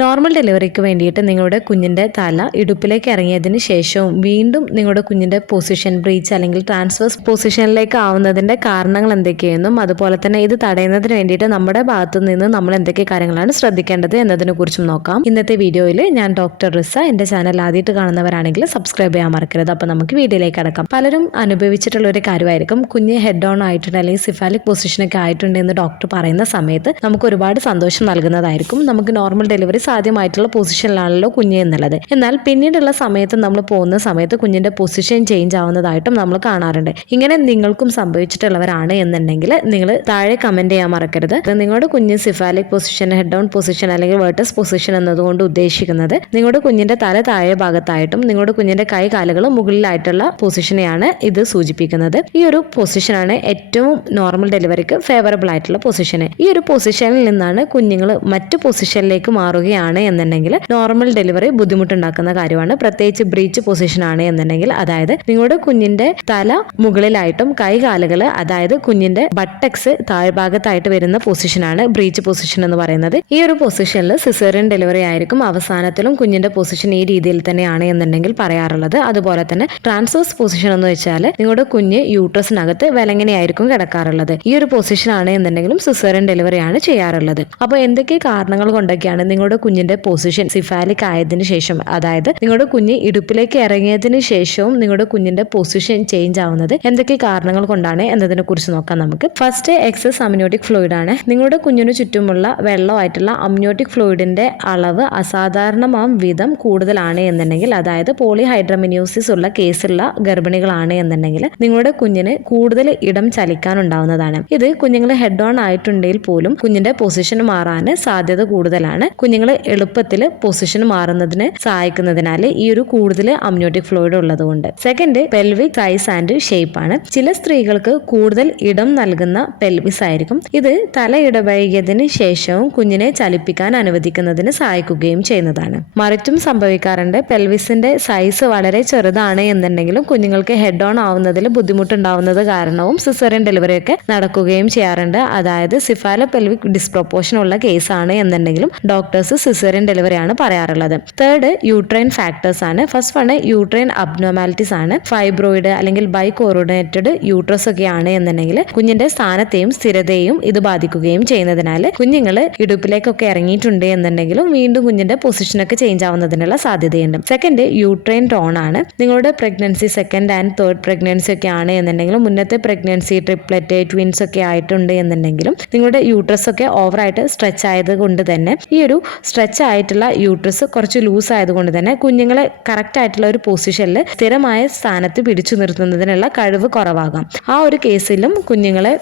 Normal ഡെലിവറിക്ക് വേണ്ടിയിട്ട് നിങ്ങളുടെ കുഞ്ഞിന്റെ തല ഇടുപ്പിലേക്ക് ഇറങ്ങിയതിന് ശേഷവും വീണ്ടും നിങ്ങളുടെ കുഞ്ഞിന്റെ പൊസിഷൻ ബ്രീച്ച് അല്ലെങ്കിൽ ട്രാൻസ്ഫേഴ്സ് പൊസിഷനിലേക്ക് ആവുന്നതിന്റെ കാരണങ്ങൾ എന്തൊക്കെയെന്നും അതുപോലെ തന്നെ ഇത് തടയുന്നതിന് വേണ്ടിയിട്ട് നമ്മുടെ ഭാഗത്തു നിന്ന് നമ്മൾ എന്തൊക്കെ കാര്യങ്ങളാണ് ശ്രദ്ധിക്കേണ്ടത് എന്നതിനെ കുറിച്ചും നോക്കാം. ഇന്നത്തെ വീഡിയോയിൽ ഞാൻ ഡോക്ടർ റിസ എന്റെ ചാനൽ ആദ്യമായിട്ട് കാണുന്നവരാണെങ്കിൽ സബ്സ്ക്രൈബ് ചെയ്യാൻ മറക്കരുത്. അപ്പോൾ നമുക്ക് വീഡിയോയിലേക്ക് കടക്കാം. പലരും അനുഭവിച്ചിട്ടുള്ള ഒരു കാര്യമായിരിക്കും കുഞ്ഞ് ഹെഡ് ഓൺ ആയിട്ടുണ്ട് അല്ലെങ്കിൽ സിഫാലിക് പൊസിഷനൊക്കെ ആയിട്ടുണ്ട് എന്ന് ഡോക്ടർ പറയുന്ന സമയത്ത് നമുക്ക് ഒരുപാട് സന്തോഷം നൽകുന്നതായിരിക്കും. നമുക്ക് നോർമൽ ഡെലിവറി സാധ്യമായിട്ടുള്ള പൊസിഷനിലാണല്ലോ കുഞ്ഞ് എന്നുള്ളത്. എന്നാൽ പിന്നീടുള്ള സമയത്ത് നമ്മൾ പോകുന്ന സമയത്ത് കുഞ്ഞിന്റെ പൊസിഷൻ ചേഞ്ച് ആവുന്നതായിട്ടും നമ്മൾ കാണാറുണ്ട്. ഇങ്ങനെ നിങ്ങൾക്കും സംഭവിച്ചിട്ടുള്ളവരാണ് എന്നുണ്ടെങ്കിൽ നിങ്ങൾ താഴെ കമന്റ് ചെയ്യാൻ മറക്കരുത്. നിങ്ങളുടെ കുഞ്ഞ് cephalic position head down position അല്ലെങ്കിൽ വേർട്ടസ് പൊസിഷൻ എന്നതുകൊണ്ട് ഉദ്ദേശിക്കുന്നത് നിങ്ങളുടെ കുഞ്ഞിന്റെ തല താഴെ ഭാഗത്തായിട്ടും നിങ്ങളുടെ കുഞ്ഞിന്റെ കൈ കാലുകൾ മുകളിലായിട്ടുള്ള പൊസിഷനെയാണ് ഇത് സൂചിപ്പിക്കുന്നത്. ഈ ഒരു പൊസിഷനാണ് ഏറ്റവും നോർമൽ ഡെലിവറിക്ക് ഫേവറബിൾ ആയിട്ടുള്ള പൊസിഷന് ഈ ഒരു പൊസിഷനിൽ നിന്നാണ് കുഞ്ഞുങ്ങൾ മറ്റു പൊസിഷനിലേക്ക് മാറുകയാണ് എന്നുണ്ടെങ്കിൽ നോർമൽ ഡെലിവറി ബുദ്ധിമുട്ടുണ്ടാക്കുന്ന കാര്യമാണ്. പ്രത്യേകിച്ച് ബ്രീച്ച് പൊസിഷൻ ആണ് എന്നുണ്ടെങ്കിൽ അതായത് നിങ്ങളുടെ കുഞ്ഞിന്റെ തല മുകളിലായിട്ടും കൈകാലുകൾ അതായത് കുഞ്ഞിന്റെ ബട്ടക്സ് താഴ്ഭാഗത്തായിട്ട് വരുന്ന പൊസിഷനാണ് ബ്രീച്ച് പൊസിഷൻ എന്ന് പറയുന്നത്. ഈ ഒരു പൊസിഷനിൽ സിസേറിയൻ ഡെലിവറി ആയിരിക്കും അവസാനത്തിലും കുഞ്ഞിന്റെ പൊസിഷൻ ഈ രീതിയിൽ തന്നെയാണ് എന്നുണ്ടെങ്കിൽ പറയാറുള്ളത്. അതുപോലെ തന്നെ ട്രാൻസ്വേഴ്സ് പൊസിഷൻ എന്ന് വെച്ചാൽ നിങ്ങളുടെ കുഞ്ഞ് യൂട്രസിനകത്ത് വിലങ്ങനെയായിരിക്കും കിടക്കാറുള്ളത്. ഈ ഒരു പൊസിഷൻ ആണ് എന്നുണ്ടെങ്കിലും സിസേറിയൻ ഡെലിവറി ആണ് ചെയ്യാറുള്ളത്. അപ്പോൾ എന്തൊക്കെ കാരണങ്ങൾ കൊണ്ടൊക്കെയാണ് നിങ്ങളുടെ കുഞ്ഞിന്റെ പൊസിഷൻ സിഫാലിക് ആയതിനു ശേഷം അതായത് നിങ്ങളുടെ കുഞ്ഞ് ഇടുപ്പിലേക്ക് ഇറങ്ങിയതിന് ശേഷവും നിങ്ങളുടെ കുഞ്ഞിന്റെ പൊസിഷൻ ചേഞ്ച് ആവുന്നത് എന്തൊക്കെ കാരണങ്ങൾ കൊണ്ടാണ് എന്നതിനെ കുറിച്ച് നോക്കാം നമുക്ക്. ഫസ്റ്റ് എക്സസ് അമ്നിയോട്ടിക് ഫ്ലൂയിഡ് ആണ്. നിങ്ങളുടെ കുഞ്ഞിനു ചുറ്റുമുള്ള വെള്ളമായിട്ടുള്ള അമ്നിയോട്ടിക് ഫ്ലൂയിഡിന്റെ അളവ് അസാധാരണമാം വിധം കൂടുതലാണ് എന്നുണ്ടെങ്കിൽ അതായത് പോളിഹൈഡ്രമിനിയോസിസ് ഉള്ള കേസുള്ള ഗർഭിണികളാണ് എന്നുണ്ടെങ്കിൽ നിങ്ങളുടെ കുഞ്ഞിന് കൂടുതൽ ഇടം ചലിക്കാനുണ്ടാവുന്നതാണ് ഇത് കുഞ്ഞുങ്ങൾ ഹെഡ് ഓൺ ആയിട്ടുണ്ടെങ്കിൽ പോലും കുഞ്ഞിന്റെ പൊസിഷൻ മാറാൻ സാധ്യത കൂടുതലാണ്. കുഞ്ഞുങ്ങൾ എളുപ്പത്തിൽ പൊസിഷൻ മാറുന്നതിന് സഹായിക്കുന്നതിനാൽ ഈ ഒരു കൂടുതൽ അമ്നിയോട്ടിക് ഫ്ലോയിഡ് ഉള്ളതുകൊണ്ട്. Second pelvic size and shape ആണ്. ചില സ്ത്രീകൾക്ക് കൂടുതൽ ഇടം നൽകുന്ന പെൽവിസ് ആയിരിക്കും. ഇത് തല ഇടപഴകിയതിന് ശേഷവും കുഞ്ഞിനെ ചലിപ്പിക്കാൻ അനുവദിക്കുന്നതിന് സഹായിക്കുകയും ചെയ്യുന്നതാണ്. മറിച്ചും സംഭവിക്കാറുണ്ട് പെൽവിസിന്റെ സൈസ് വളരെ ചെറുതാണ് എന്നുണ്ടെങ്കിലും കുഞ്ഞുങ്ങൾക്ക് ഹെഡ് ഓൺ ആവുന്നതിൽ ബുദ്ധിമുട്ടുണ്ടാവുന്നത് കാരണവും സിസറിയൻ ഡെലിവറി ഒക്കെ നടക്കുകയും ചെയ്യാറുണ്ട്. അതായത് സിഫാല പെൽവിക് ഡിസ്പ്രൊപ്പോർഷൻ ഉള്ള കേസാണ് എന്നുണ്ടെങ്കിലും ഡോക്ടേഴ്സ് സിസറിയൻ ഡെലിവറി ആണ് പറയാറുള്ളത്. തേർഡ് യൂട്രൈൻ ഫാക്ടേഴ്സ് ആണ്. ഫസ്റ്റ് വണ് യൂട്രൈൻ അബ്നോമാലിറ്റീസ് ആണ്. ഫൈബ്രോയിഡ് അല്ലെങ്കിൽ ബൈ കോർഡിനേറ്റഡ് യൂട്രസ് ഒക്കെ ആണ് എന്നുണ്ടെങ്കിൽ കുഞ്ഞിന്റെ സ്ഥാനത്തെയും സ്ഥിരതയും ഇത് ബാധിക്കുകയും ചെയ്യുന്നതിനാൽ കുഞ്ഞുങ്ങൾ ഇടുപ്പിലേക്കൊക്കെ ഇറങ്ങിയിട്ടുണ്ട് എന്നുണ്ടെങ്കിലും വീണ്ടും കുഞ്ഞിന്റെ പൊസിഷനൊക്കെ ചേഞ്ച് ആവുന്നതിനുള്ള സാധ്യതയുണ്ട്. സെക്കൻഡ് യൂട്രൈൻ ടോൺ ആണ്. നിങ്ങളുടെ pregnancy second and third pregnancy ഒക്കെ ആണ് എന്നുണ്ടെങ്കിലും മുന്നത്തെ പ്രഗ്നൻസി ട്രിപ്ലറ്റ് ട്വിൻസ് ഒക്കെ ആയിട്ടുണ്ട് എന്നുണ്ടെങ്കിലും നിങ്ങളുടെ യൂട്രസ് ഒക്കെ ഓവറായിട്ട് സ്ട്രെച്ച് ആയത് കൊണ്ട് തന്നെ ഈ ഒരു സ്ട്രെച്ച് ആയിട്ടുള്ള യൂട്രസ് കുറച്ച് ലൂസ് ആയതുകൊണ്ട് തന്നെ കുഞ്ഞുങ്ങളെ കറക്റ്റ് ആയിട്ടുള്ള ഒരു പൊസിഷനിൽ സ്ഥിരമായ സ്ഥാനത്ത് പിടിച്ചു നിർത്തുന്നതിനുള്ള കഴിവ് കുറവാകാം. ആ ഒരു കേസിലും കുഞ്ഞുങ്ങളെ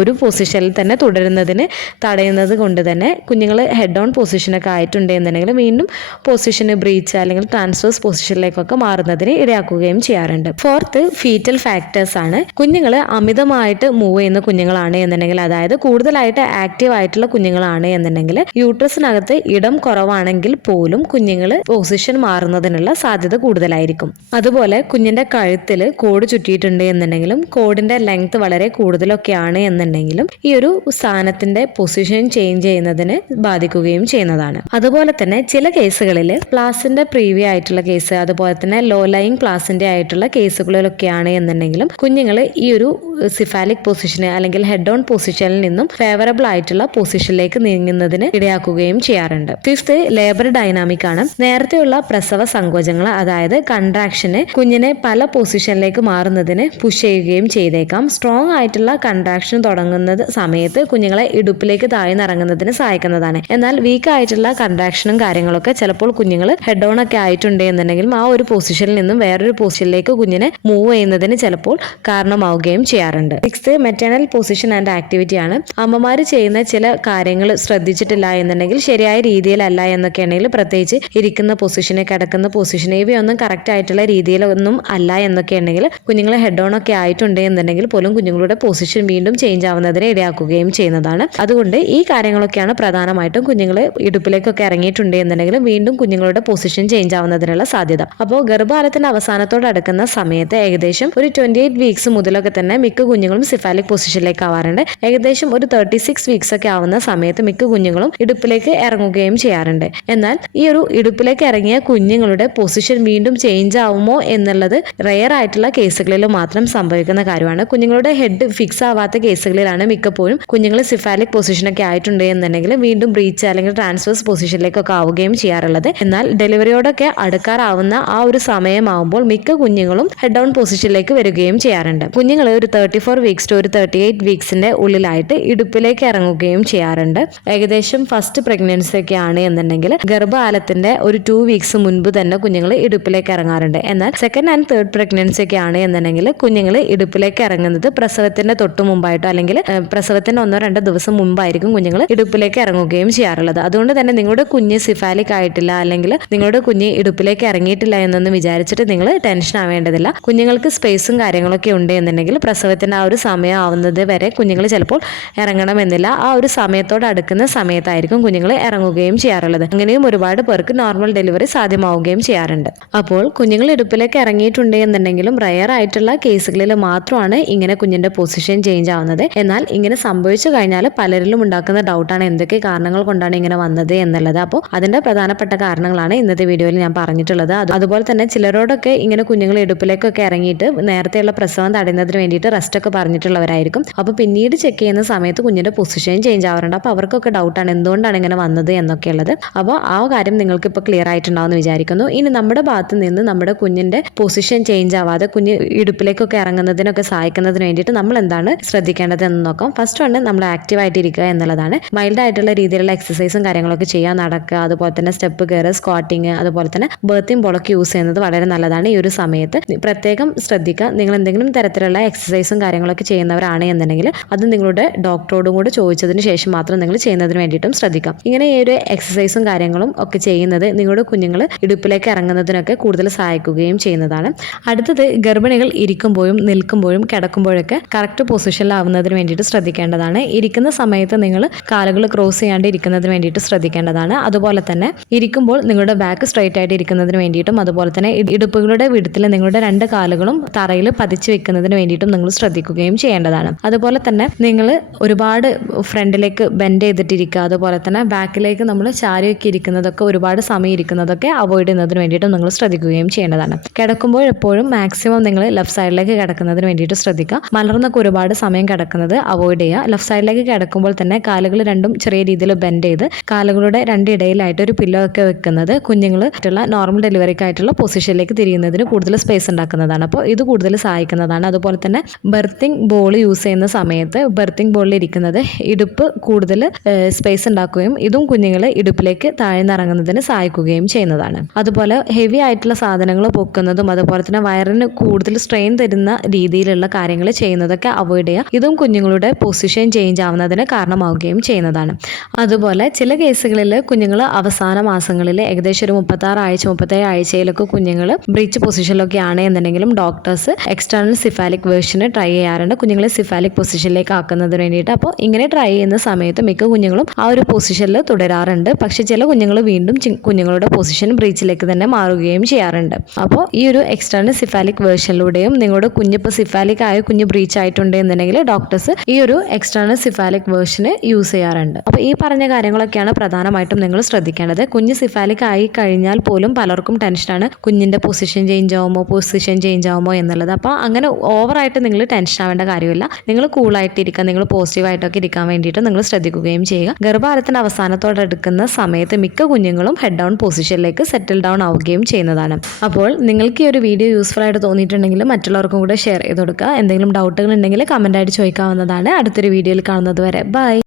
ഒരു പൊസിഷനിൽ തന്നെ തുടരുന്നതിന് തടയുന്നത് കൊണ്ട് തന്നെ കുഞ്ഞുങ്ങൾ ഹെഡ് ഓൺ പൊസിഷനൊക്കെ ആയിട്ടുണ്ട് എന്നുണ്ടെങ്കിൽ വീണ്ടും പൊസിഷന് ബ്രീച്ച് അല്ലെങ്കിൽ ട്രാൻസ്ഫേഴ്സ് പൊസിഷനിലേക്കൊക്കെ മാറുന്നതിന് ഇടയാക്കുകയും ചെയ്യാറുണ്ട്. ഫോർത്ത് ഫീറ്റൽ ഫാക്ടേഴ്സ് ആണ്. കുഞ്ഞുങ്ങൾ അമിതമായിട്ട് മൂവ് ചെയ്യുന്ന കുഞ്ഞുങ്ങളാണ് എന്നുണ്ടെങ്കിൽ അതായത് കൂടുതലായിട്ട് ആക്റ്റീവ് ആയിട്ടുള്ള കുഞ്ഞുങ്ങളാണ് എന്നുണ്ടെങ്കിൽ യൂട്രസിനകത്ത് ഇടം കുറവാണെങ്കിൽ പോലും കുഞ്ഞുങ്ങൾ പൊസിഷൻ മാറുന്നതിനുള്ള സാധ്യത കൂടുതലായിരിക്കും. അതുപോലെ കുഞ്ഞിന്റെ കഴുത്തിൽ കോഡ് ചുറ്റിയിട്ടുണ്ട് എന്നുണ്ടെങ്കിലും കോഡിന്റെ ലെങ്ത് വളരെ കൂടുതലൊക്കെയാണ് എന്നുണ്ടെങ്കിലും ഈ ഒരു സ്ഥാനത്തിന്റെ പൊസിഷൻ ചേഞ്ച് ചെയ്യുന്നതിന് ബാധിക്കുകയും ചെയ്യുന്നതാണ്. അതുപോലെ തന്നെ ചില കേസുകളിൽ പ്ലാസിന്റെ പ്രീവിയ ആയിട്ടുള്ള കേസ് അതുപോലെ തന്നെ ലോ ലൈങ് പ്ലാസിന്റെ ആയിട്ടുള്ള കേസുകളിലൊക്കെയാണ് എന്നുണ്ടെങ്കിലും കുഞ്ഞുങ്ങൾ ഈ ഒരു സിഫാലിക് പൊസിഷന് അല്ലെങ്കിൽ ഹെഡ് ഓൺ പൊസിഷനിൽ നിന്നും ഫേവറബിൾ ആയിട്ടുള്ള പൊസിഷനിലേക്ക് നീങ്ങുന്നതിന് ഇടയാക്കുകയും ചെയ്യാറുണ്ട്. ഫിഫ്ത്ത് ലേബർ ഡൈനാമിക് ആണ്. നേരത്തെയുള്ള പ്രസവ സങ്കോചങ്ങൾ അതായത് കൺട്രാക്ഷന് കുഞ്ഞിനെ പല പൊസിഷനിലേക്ക് മാറുന്നതിന് പുഷ് ചെയ്യുകയും ചെയ്തേക്കാം. സ്ട്രോങ് ആയിട്ടുള്ള കൺട്രാക്ഷൻ തുടങ്ങുന്നത് സമയത്ത് കുഞ്ഞുങ്ങളെ ഇടുപ്പിലേക്ക് താഴെ താഴ്ന്നിറങ്ങുന്നതിന് സഹായിക്കുന്നതാണ്. എന്നാൽ വീക്ക് ആയിട്ടുള്ള കൺട്രാക്ഷനും കാര്യങ്ങളൊക്കെ ചിലപ്പോൾ കുഞ്ഞുങ്ങൾ ഹെഡ് ഓൺ ഒക്കെ ആയിട്ടുണ്ട് എന്നുണ്ടെങ്കിലും ആ ഒരു പൊസിഷനിൽ നിന്നും വേറൊരു പൊസിഷനിലേക്ക് കുഞ്ഞിനെ മൂവ് ചെയ്യുന്നതിന് ചിലപ്പോൾ കാരണമാവുകയും ചെയ്യാറുണ്ട്. Sixth maternal position and activity ആണ്. അമ്മമാർ ചെയ്യുന്ന ചില കാര്യങ്ങൾ ശ്രദ്ധിച്ചിട്ടില്ല എന്നുണ്ടെങ്കിൽ ശരിയായ രീതിയിലല്ല എന്നൊക്കെയാണെങ്കിൽ പ്രത്യേകിച്ച് ഇരിക്കുന്ന പൊസിഷനെ കിടക്കുന്ന പൊസിഷന് ഇവയൊന്നും കറക്റ്റ് ആയിട്ടുള്ള രീതിയിലൊന്നും അല്ല എന്നൊക്കെ ഉണ്ടെങ്കിൽ കുഞ്ഞുങ്ങൾ ഹെഡ് ഓൺ ഒക്കെ ആയിട്ടുണ്ട് എന്നുണ്ടെങ്കിൽ പോലും കുഞ്ഞുങ്ങളുടെ പൊസിഷൻ വീണ്ടും ചേഞ്ച് ആവുന്നതിനെ ഇടയാക്കുകയും ചെയ്യുന്നതാണ്. അതുകൊണ്ട് ഈ കാര്യങ്ങളൊക്കെയാണ് പ്രധാനമായിട്ടും കുഞ്ഞുങ്ങൾ ഇടുപ്പിലേക്കൊക്കെ ഇറങ്ങിയിട്ടുണ്ട് എന്നുണ്ടെങ്കിൽ വീണ്ടും കുഞ്ഞുങ്ങളുടെ പൊസിഷൻ ചേഞ്ച് ആവുന്നതിനുള്ള സാധ്യത. അപ്പോൾ ഗർഭകാലത്തിന്റെ അവസാനത്തോട് അടുക്കുന്ന സമയത്ത് ഏകദേശം ഒരു ട്വന്റി എയ്റ്റ് വീക്സ് മുതലൊക്കെ തന്നെ മിക്ക കുഞ്ഞുങ്ങളും സിഫാലിക് പൊസിഷനിലേക്ക് ആവാറുണ്ട്. ഏകദേശം ഒരു തേർട്ടി സിക്സ് വീക്സ് ഒക്കെ ആവുന്ന സമയത്ത് മിക്ക കുഞ്ഞുങ്ങളും ഇടുപ്പിലേക്ക് ഇറങ്ങുകയും ആവുകയും ചെയ്യാറുണ്ട്. എന്നാൽ ഈ ഒരു ഇടുപ്പിലേക്ക് ഇറങ്ങിയ കുഞ്ഞുങ്ങളുടെ പൊസിഷൻ വീണ്ടും ചേഞ്ച് ആവുമോ എന്നുള്ളത് റെയർ ആയിട്ടുള്ള കേസുകളിൽ മാത്രം സംഭവിക്കുന്ന കാര്യമാണ്. കുഞ്ഞുങ്ങളുടെ ഹെഡ് ഫിക്സ് ആവാത്ത കേസുകളിലാണ് മിക്കപ്പോഴും കുഞ്ഞുങ്ങൾ സിഫാലിക് പൊസിഷനൊക്കെ ആയിട്ടുണ്ട് എന്നുണ്ടെങ്കിൽ വീണ്ടും ബ്രീച്ച് അല്ലെങ്കിൽ ട്രാൻസ്ഫേഴ്സ് പൊസിഷനിലേക്കൊക്കെ ആവുകയും ചെയ്യാറുള്ളത്. എന്നാൽ ഡെലിവറിയോടൊക്കെ അടുക്കാറാവുന്ന ആ ഒരു സമയമാവുമ്പോൾ മിക്ക കുഞ്ഞുങ്ങളും ഹെഡ് ഡൗൺ പൊസിഷനിലേക്ക് വരികയും ചെയ്യാറുണ്ട്. കുഞ്ഞുങ്ങൾ ഒരു തേർട്ടി ഫോർ വീക്സ് ടു ഒരു തേർട്ടി എയ്റ്റ് വീക്സിന്റെ ഉള്ളിലായിട്ട് ഇടുപ്പിലേക്ക് ഇറങ്ങുകയും ചെയ്യാറുണ്ട്. ഏകദേശം ഫസ്റ്റ് പ്രഗ്നൻസി ആണ് എന്നുണ്ടെങ്കിൽ ഗർഭകാലത്തിന്റെ ഒരു ടു വീക്സ് മുൻപ് തന്നെ കുഞ്ഞുങ്ങൾ ഇടുപ്പിലേക്ക് ഇറങ്ങാറുണ്ട്. എന്നാൽ സെക്കൻഡ് ആൻഡ് തേർഡ് പ്രഗ്നൻസി ഒക്കെ ആണ് എന്നുണ്ടെങ്കിൽ കുഞ്ഞുങ്ങൾ ഇടുപ്പിലേക്ക് ഇറങ്ങുന്നത് പ്രസവത്തിന്റെ തൊട്ട് മുമ്പായിട്ടോ അല്ലെങ്കിൽ പ്രസവത്തിന്റെ ഒന്നോ രണ്ടോ ദിവസം മുമ്പായിരിക്കും കുഞ്ഞുങ്ങൾ ഇടുപ്പിലേക്ക് ഇറങ്ങുകയും ചെയ്യാറുള്ളത്. അതുകൊണ്ട് തന്നെ നിങ്ങളുടെ കുഞ്ഞ് സിഫാലിക് ആയിട്ടില്ല അല്ലെങ്കിൽ നിങ്ങളുടെ കുഞ്ഞ് ഇടുപ്പിലേക്ക് ഇറങ്ങിയിട്ടില്ല എന്നൊന്നും വിചാരിച്ചിട്ട് നിങ്ങൾ ടെൻഷൻ ആവേണ്ടതില്ല. കുഞ്ഞുങ്ങൾക്ക് സ്പേസും കാര്യങ്ങളൊക്കെ ഉണ്ട് എന്നുണ്ടെങ്കിൽ പ്രസവത്തിന്റെ ആ ഒരു സമയം ആവുന്നത് വരെ കുഞ്ഞുങ്ങൾ ചിലപ്പോൾ ഇറങ്ങണമെന്നില്ല. ആ ഒരു സമയത്തോട് അടുക്കുന്ന സമയത്തായിരിക്കും കുഞ്ഞുങ്ങൾ ഇറങ്ങുകയും ചെയ്യാറുള്ളത്. അങ്ങനെയും ഒരുപാട് പേർക്ക് നോർമൽ ഡെലിവറി സാധ്യമാവുകയും ചെയ്യാറുണ്ട്. അപ്പോൾ കുഞ്ഞുങ്ങൾ ഇടുപ്പിലേക്ക് ഇറങ്ങിയിട്ടുണ്ട് എന്നുണ്ടെങ്കിലും റയർ ആയിട്ടുള്ള കേസുകളിൽ മാത്രമാണ് ഇങ്ങനെ കുഞ്ഞിന്റെ പൊസിഷൻ ചേഞ്ച് ആവുന്നത്. എന്നാൽ ഇങ്ങനെ സംഭവിച്ചു കഴിഞ്ഞാൽ പലരിലും ഉണ്ടാക്കുന്ന ഡൗട്ടാണ് എന്തൊക്കെ കാരണങ്ങൾ കൊണ്ടാണ് ഇങ്ങനെ വന്നത് എന്നുള്ളത്. അപ്പോൾ അതിന്റെ പ്രധാനപ്പെട്ട കാരണങ്ങളാണ് ഇന്നത്തെ വീഡിയോയിൽ ഞാൻ പറഞ്ഞിട്ടുള്ളത്. അതുപോലെ തന്നെ ചിലരോടൊക്കെ ഇങ്ങനെ കുഞ്ഞുങ്ങൾ ഇടുപ്പിലേക്കൊക്കെ ഇറങ്ങിയിട്ട് നേരത്തെയുള്ള പ്രസവം തടയുന്നതിന് വേണ്ടിയിട്ട് റെസ്റ്റ് ഒക്കെ പറഞ്ഞിട്ടുള്ളവരായിരിക്കും. അപ്പോൾ പിന്നീട് ചെക്ക് ചെയ്യുന്ന സമയത്ത് കുഞ്ഞിന്റെ പൊസിഷൻ ചേഞ്ച് ആവാറുണ്ട്. അപ്പോൾ അവർക്കൊക്കെ ഡൗട്ടാണ് എന്തുകൊണ്ടാണ് ഇങ്ങനെ വന്നത് എന്നൊക്കെ ഉള്ളത് അപ്പോൾ ആ കാര്യം നിങ്ങൾക്ക് ഇപ്പോൾ ക്ലിയർ ആയിട്ടുണ്ടാവുമെന്ന് വിചാരിക്കുന്നു. ഇനി നമ്മുടെ ഭാഗത്ത് നിന്ന് നമ്മുടെ കുഞ്ഞിന്റെ പൊസിഷൻ ചേഞ്ച് ആവാതെ കുഞ്ഞ് ഇടുപ്പിലേക്കൊക്കെ ഇറങ്ങുന്നതിനൊക്കെ സഹായിക്കുന്നതിന് വേണ്ടിയിട്ട് നമ്മൾ എന്താണ് ശ്രദ്ധിക്കേണ്ടത് എന്ന് നോക്കാം. ഫസ്റ്റ് വണ് നമ്മൾ ആക്റ്റീവ് ആയിട്ടിരിക്കുക എന്നുള്ളതാണ്. മൈൽഡ് ആയിട്ടുള്ള രീതിയിലുള്ള എക്സസൈസും കാര്യങ്ങളൊക്കെ ചെയ്യാൻ നടക്കുക അതുപോലെ തന്നെ സ്റ്റെപ്പ് കയറ് സ്ക്വാട്ടിങ് അതുപോലെ തന്നെ ബർത്തിങ് ബോളൊക്കെ യൂസ് ചെയ്യുന്നത് വളരെ നല്ലതാണ് ഈ ഒരു സമയത്ത്. പ്രത്യേകം ശ്രദ്ധിക്കുക. നിങ്ങൾ എന്തെങ്കിലും തരത്തിലുള്ള എക്സസൈസും കാര്യങ്ങളൊക്കെ ചെയ്യുന്നവരാണ് എന്നുണ്ടെങ്കിൽ അത് നിങ്ങളുടെ ഡോക്ടറോടും കൂടെ ചോദിച്ചതിന് ശേഷം മാത്രം നിങ്ങൾ ചെയ്യുന്നതിന് വേണ്ടിയിട്ടും ശ്രദ്ധിക്കാം. ഇങ്ങനെ ഈ ഒരു എക്സസൈസും കാര്യങ്ങളും ഒക്കെ ചെയ്യുന്നത് നിങ്ങളുടെ കുഞ്ഞുങ്ങൾ ഇടുപ്പിലേക്ക് ഇറങ്ങുന്നതിനൊക്കെ കൂടുതൽ സഹായിക്കുകയും ചെയ്യുന്നതാണ്. അടുത്തത് ഗർഭിണികൾ ഇരിക്കുമ്പോഴും നിൽക്കുമ്പോഴും കിടക്കുമ്പോഴൊക്കെ കറക്റ്റ് പൊസിഷനിലാവുന്നതിന് വേണ്ടിയിട്ട് ശ്രദ്ധിക്കേണ്ടതാണ്. ഇരിക്കുന്ന സമയത്ത് നിങ്ങൾ കാലുകൾ ക്രോസ് ചെയ്യാണ്ട് ഇരിക്കുന്നതിന് വേണ്ടിയിട്ട് ശ്രദ്ധിക്കേണ്ടതാണ്. അതുപോലെ തന്നെ ഇരിക്കുമ്പോൾ നിങ്ങളുടെ ബാക്ക് സ്ട്രൈറ്റ് ആയിട്ട് ഇരിക്കുന്നതിന് വേണ്ടിയിട്ടും അതുപോലെ തന്നെ ഇടുപ്പുകളുടെ വിടത്തിൽ നിങ്ങളുടെ രണ്ട് കാലുകളും തറയിൽ പതിച്ചു വെക്കുന്നതിന് വേണ്ടിയിട്ടും നിങ്ങൾ ശ്രദ്ധിക്കുകയും ചെയ്യേണ്ടതാണ്. അതുപോലെ തന്നെ നിങ്ങൾ ഒരുപാട് ഫ്രണ്ടിലേക്ക് ബെൻഡ് ചെയ്തിട്ടിരിക്കുക. അതുപോലെ തന്നെ ബാക്കിലേക്ക് നമ്മൾ ചാരിയൊക്കെ ഇരിക്കുന്നതൊക്കെ ഒരുപാട് സമയം ഇരിക്കുന്നതൊക്കെ അവോയ്ഡ് ചെയ്യുന്നതിന് വേണ്ടിയിട്ടും നിങ്ങൾ ശ്രദ്ധിക്കുകയും ചെയ്യേണ്ടതാണ്. കിടക്കുമ്പോൾ എപ്പോഴും മാക്സിമം നിങ്ങൾ ലെഫ്റ്റ് സൈഡിലേക്ക് കിടക്കുന്നതിന് വേണ്ടിയിട്ട് ശ്രദ്ധിക്കുക. മലർന്നൊക്കെ ഒരുപാട് സമയം കിടക്കുന്നത് അവോയ്ഡ് ചെയ്യുക. ലെഫ്റ്റ് സൈഡിലേക്ക് കിടക്കുമ്പോൾ തന്നെ കാലുകൾ രണ്ടും ചെറിയ രീതിയിൽ ബെൻഡ് ചെയ്ത് കാലുകളുടെ രണ്ടിടയിലായിട്ട് ഒരു പില്ലോ ഒക്കെ വെക്കുന്നത് കുഞ്ഞുങ്ങൾ ആയിട്ടുള്ള നോർമൽ ഡെലിവറിക്കായിട്ടുള്ള പൊസിഷനിലേക്ക് തിരിയുന്നതിന് കൂടുതൽ സ്പേസ് ഉണ്ടാക്കുന്നതാണ്. അപ്പോൾ ഇത് കൂടുതൽ സഹായിക്കുന്നതാണ്. അതുപോലെ തന്നെ ബെർത്തിങ് ബോൾ യൂസ് ചെയ്യുന്ന സമയത്ത് ബെർത്തിങ് ബോളിൽ ഇരിക്കുന്നത് ഇടുപ്പ് കൂടുതൽ സ്പേസ് ഉണ്ടാക്കുകയും ഇതും കുഞ്ഞുങ്ങളെ ഇടുപ്പിലേക്ക് താഴ്ന്നിറങ്ങുന്നതിന് സഹായിക്കുകയും ചെയ്യുന്നതാണ്. അതുപോലെ ഹെവി ആയിട്ടുള്ള സാധനങ്ങൾ പൊക്കുന്നതും അതുപോലെ തന്നെ വയറിന് കൂടുതൽ സ്ട്രെയിൻ തരുന്ന രീതിയിലുള്ള കാര്യങ്ങൾ ചെയ്യുന്നതൊക്കെ അവോയ്ഡ് ചെയ്യുക. ഇതും കുഞ്ഞുങ്ങളുടെ പൊസിഷൻ ചേഞ്ച് ആവുന്നതിന് കാരണമാവുകയും ചെയ്യുന്നതാണ്. അതുപോലെ ചില കേസുകളിൽ കുഞ്ഞുങ്ങൾ അവസാന മാസങ്ങളിൽ ഏകദേശം ഒരു മുപ്പത്താറ് ആഴ്ച മുപ്പത്തേഴ് ആഴ്ചയിലൊക്കെ കുഞ്ഞുങ്ങൾ ബ്രിച്ച് പൊസിഷനിലൊക്കെ ആണ് എന്നുണ്ടെങ്കിലും doctors external cephalic version try ചെയ്യാറുണ്ട്. കുഞ്ഞുങ്ങളെ സിഫാലിക് പൊസിഷനിലേക്ക് ആക്കുന്നതിന് വേണ്ടിയിട്ട്. അപ്പോൾ ഇങ്ങനെ ട്രൈ ചെയ്യുന്ന സമയത്ത് മിക്ക കുഞ്ഞുങ്ങളും ആ ഒരു പൊസിഷനിൽ തുടരാറുണ്ട്. പക്ഷെ ചില കുഞ്ഞുങ്ങൾ വീണ്ടും കുഞ്ഞുങ്ങളുടെ പൊസിഷൻ ബ്രീച്ചിലേക്ക് തന്നെ മാറുകയും ചെയ്യാറുണ്ട്. അപ്പോൾ ഈ ഒരു എക്സ്റ്റേണൽ സിഫാലിക് വേർഷനിലൂടെയും നിങ്ങളുടെ കുഞ്ഞ് ഇപ്പോൾ സിഫാലിക് ആയ കുഞ്ഞ് ബ്രീച്ച് ആയിട്ടുണ്ട് എന്നുണ്ടെങ്കിൽ ഡോക്ടേഴ്സ് ഈ ഒരു എക്സ്റ്റേണൽ സിഫാലിക് വേർഷന് യൂസ് ചെയ്യാറുണ്ട്. അപ്പോൾ ഈ പറഞ്ഞ കാര്യങ്ങളൊക്കെയാണ് പ്രധാനമായിട്ടും നിങ്ങൾ ശ്രദ്ധിക്കേണ്ടത്. കുഞ്ഞ് സിഫാലിക് ആയി കഴിഞ്ഞാൽ പോലും പലർക്കും ടെൻഷനാണ് കുഞ്ഞിന്റെ പൊസിഷൻ ചേഞ്ച് ആവുമോ പൊസിഷൻ ചേഞ്ച് ആവുമോ എന്നുള്ളത്. അപ്പോൾ അങ്ങനെ ഓവറായിട്ട് നിങ്ങൾ ടെൻഷൻ ആവേണ്ട കാര്യമില്ല. നിങ്ങൾ കൂളായിട്ടിരിക്കുക നിങ്ങൾ പോസിറ്റീവായിട്ടൊക്കെ ഇരിക്കാൻ വേണ്ടിയിട്ട് നിങ്ങൾ ശ്രദ്ധിക്കുകയും ചെയ്യുക. ഗർഭകാലത്തിന്റെ അവസാനത്തോടെ എടുക്കുന്ന സമയത്ത് മിക്ക കുഞ്ഞുങ്ങളും ഹെഡ് ഡൗൺ പൊസിഷനിലേക്ക് സെറ്റിൽ ഡൗൺ ആവുകയും ചെയ്യുന്നതാണ്. അപ്പോൾ നിങ്ങൾക്ക് ഈ ഒരു വീഡിയോ യൂസ്ഫുൾ ആയിട്ട് തോന്നിയിട്ടുണ്ടെങ്കിൽ മറ്റുള്ളവർക്കും കൂടെ ഷെയർ ചെയ്ത് കൊടുക്കുക. എന്തെങ്കിലും ഡൗട്ടുകൾ ഉണ്ടെങ്കിൽ കമന്റായിട്ട് ചോദിക്കാവുന്നതാണ്. അടുത്തൊരു വീഡിയോയിൽ കാണുന്നത് വരെ. ബൈ